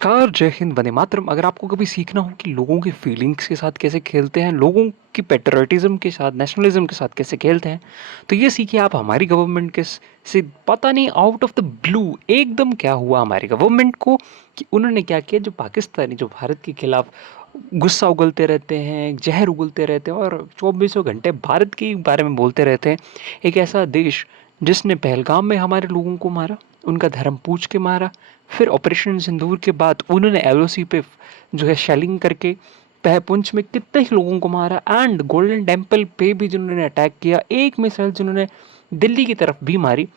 Car जय हिंद वंदे मातरम। अगर आपको कभी सीखना हो कि लोगों की फीलिंग्स के साथ कैसे खेलते हैं, लोगों की पेट्रियटिज्म के साथ, नेशनलिज्म के साथ कैसे खेलते हैं, तो ये सीखिए आप हमारी गवर्नमेंट के से। पता नहीं आउट ऑफ द ब्लू एकदम क्या हुआ हमारी गवर्नमेंट को कि उन्होंने क्या किया। जो पाकिस्तानी जो भारत के खिलाफ गुस्सा उगलते रहते हैं, जहर उगलते रहते हैं और चौबीसों घंटे भारत के बारे में बोलते रहते हैं। एक ऐसा देश जिसने पहलगाम में हमारे लोगों को मारा, उनका धर्म पूछ के मारा, फिर ऑपरेशन सिंदूर के बाद उन्होंने एलओसी पे जो है शेलिंग करके पुंछ में कितने ही लोगों को मारा, एंड गोल्डन टेम्पल पे भी जिन्होंने अटैक किया, एक मिसाइल जिन्होंने दिल्ली की तरफ भी मारी,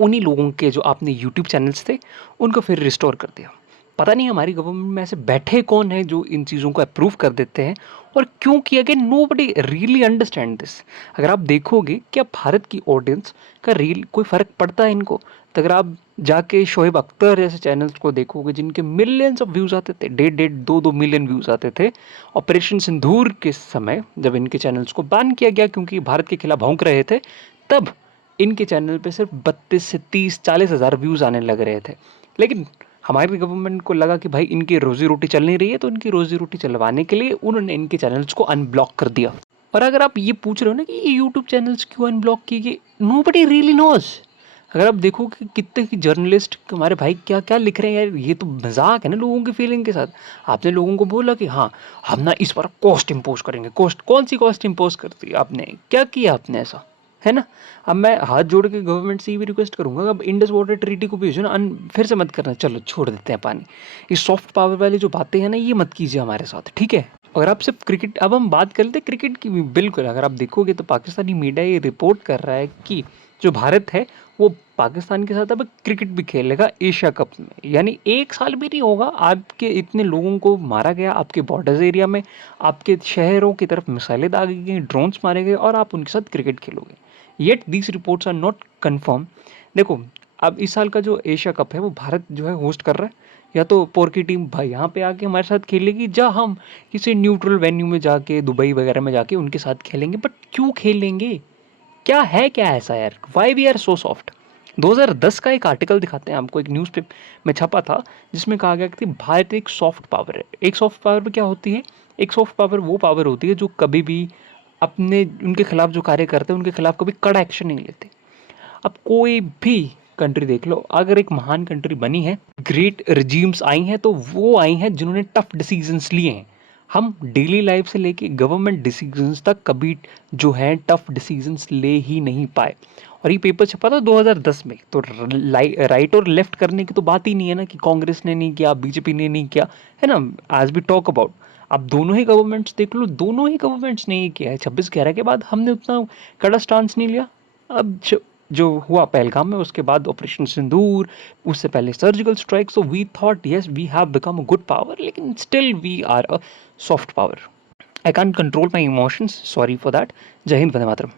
उन्हीं लोगों के जो आपने यूट्यूब चैनल्स थे उनको फिर रिस्टोर कर दिया। पता नहीं हमारी गवर्नमेंट में ऐसे बैठे कौन है जो इन चीज़ों को अप्रूव कर देते हैं और क्यों किया गया। Nobody really understand this. अगर आप देखोगे क्या भारत की ऑडियंस का रियल कोई फ़र्क पड़ता है इनको, तो अगर आप जाके शोएब अख्तर जैसे चैनल्स को देखोगे जिनके मिलियंस ऑफ व्यूज़ आते थे, 1.5 2 मिलियन व्यूज़ आते थे ऑपरेशन सिंदूर के समय, जब इनके चैनल्स को बैन किया गया क्योंकि भारत के खिलाफ भौंक रहे थे, तब इनके चैनल पे सिर्फ 32 से 30-40 हज़ार व्यूज़ आने लग रहे थे। लेकिन हमारी गवर्नमेंट को लगा कि भाई इनकी रोजी रोटी चल नहीं रही है, तो इनकी रोजी रोटी चलवाने के लिए उन्होंने इनके चैनल्स को अनब्लॉक कर दिया। और अगर आप ये पूछ रहे हो ना कि ये यूट्यूब चैनल्स क्यों अनब्लॉक किए गए, नोबडी रियली नोज। अगर आप देखो कि कितने ही जर्नलिस्ट हमारे भाई क्या क्या लिख रहे हैं यार, ये तो मजाक है ना लोगों की फीलिंग के साथ। आपने लोगों को बोला कि हाँ हम ना इस बार कॉस्ट इम्पोज करेंगे। कॉस्ट कौन सी कॉस्ट इम्पोज करती है आपने, क्या किया आपने ऐसा, है ना। अब मैं हाथ जोड़ के गवर्नमेंट से ये भी रिक्वेस्ट करूंगा, अब इंडस वाटर ट्रीटी को भेजो ना, फिर से मत करना, चलो छोड़ देते हैं पानी। ये सॉफ्ट पावर वाली जो बातें हैं ना, ये मत कीजिए हमारे साथ, ठीक है। अगर आप सिर्फ क्रिकेट, अब हम बात कर लेते हैं क्रिकेट की भी। बिल्कुल, अगर आप देखोगे तो पाकिस्तानी मीडिया ये रिपोर्ट कर रहा है कि जो भारत है वो पाकिस्तान के साथ अब क्रिकेट भी खेलेगा एशिया कप में। यानी एक साल भी नहीं होगा, आपके इतने लोगों को मारा गया आपके बॉर्डर्स एरिया में, आपके शहरों की तरफ मिसाइलें दागी गई, ड्रोन्स मारे गए और आप उनके साथ क्रिकेट खेलोगे। Yet these reports are not confirm. देखो, अब इस साल का जो एशिया कप है वो भारत जो है होस्ट कर रहा है। या तो पोर की टीम भाई यहाँ पे आके हमारे साथ खेलेगी, या हम किसी न्यूट्रल वेन्यू में जाके दुबई वगैरह में जाके उनके साथ खेलेंगे। बट क्यों खेलेंगे, क्या है क्या ऐसा यार, why we are so soft. 2010 का एक आर्टिकल दिखाते हैं आपको, एक न्यूज़ पेपर में छपा था, जिसमें कहा गया कि भारत एक सॉफ्ट पावर है। एक सॉफ्ट पावर में क्या होती है, एक सॉफ्ट पावर वो पावर होती है जो कभी भी अपने उनके खिलाफ जो कार्य करते हैं उनके खिलाफ कभी कड़ा एक्शन नहीं लेते। अब कोई भी कंट्री देख लो, अगर एक महान कंट्री बनी है, ग्रेट रिजीम्स आई हैं, तो वो आई हैं जिन्होंने टफ डिसीजंस लिए हैं। हम डेली लाइफ से लेके गवर्नमेंट डिसीजंस तक कभी जो है टफ डिसीजंस ले ही नहीं पाए। और ये पेपर छपा था 2010 में, तो राइट और लेफ्ट करने की तो बात ही नहीं है ना, कि कांग्रेस ने नहीं किया, बीजेपी ने नहीं किया, है ना। आज भी टॉक अबाउट, अब दोनों ही गवर्नमेंट्स देख लो, दोनों ही गवर्नमेंट्स ने ये किया है। 26/11 के बाद हमने उतना कड़ा स्टांस नहीं लिया। अब जो हुआ पहलगाम में, उसके बाद ऑपरेशन सिंदूर, उससे पहले surgical strike, so we thought yes we have become a good power, लेकिन still we are a soft power. I can't control my emotions, sorry for that. जय हिंद, वंदे मातरम।